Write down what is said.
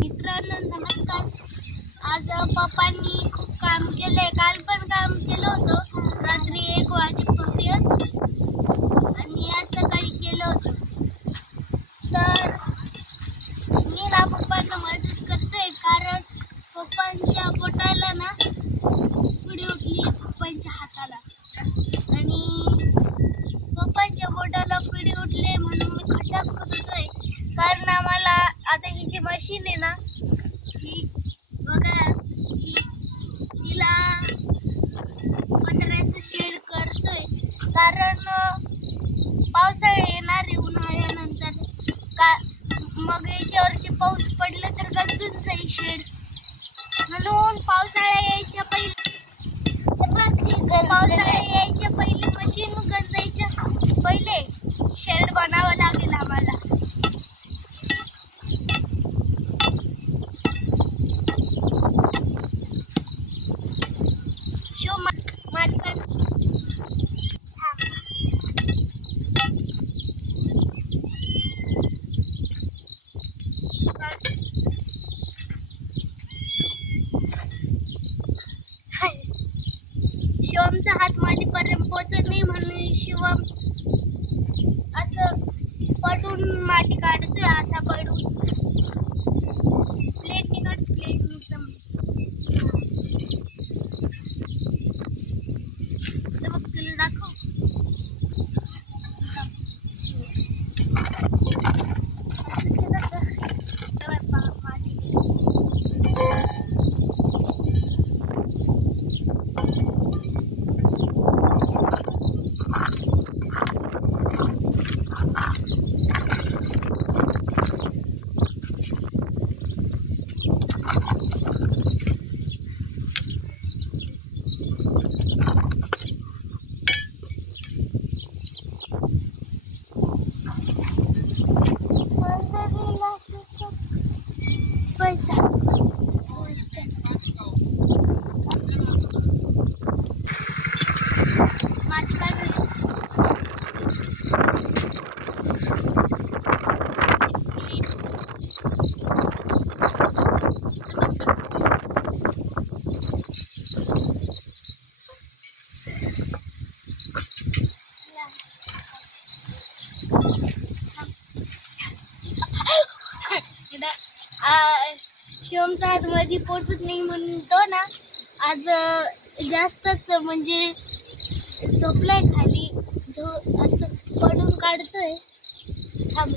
मित्रांनो नमस्कार. आज पप्पांनी खूप काम केलंय. काल पण काम केलं होतं रात्री 1 वाजेपर्यंत आणि आज सकाळी केलं होतं. तर मी ना पप्पांना मदत करतोय कारण पप्पांच्या पोटाला ना पुडी उठली पप्पांच्या हाताला आणि पप्पांच्या पोटाला पुडी उठले म्हणून मी खड्डा खोदतोय. कारण आम्हाला आता ही जी मशीन आहे ना ही बघा तिला पत्र्याचं शेड करतोय कारण पावसाळा येणार आहे उन्हाळ्यानंतर का मग याच्यावरती पाऊस पडला तर गंजून जाईल शेड म्हणून पावसाळा यायच्या पहिले मशीन गंजायच्या पहिले शेड बनावं लागेल आम्हाला. शिवमचा हात माझ्यापर्यंत पोचत नाही म्हणून शिवम असं पडून माती काढतोय. असा पडून प्लेटने काढ प्लेटने बघ तुला दाखव. शिवमचा हात मध्ये पोचत नाही म्हणून तो ना आज जास्तच म्हणजे झोपलाय खाली असं पडून काढतोय. थांब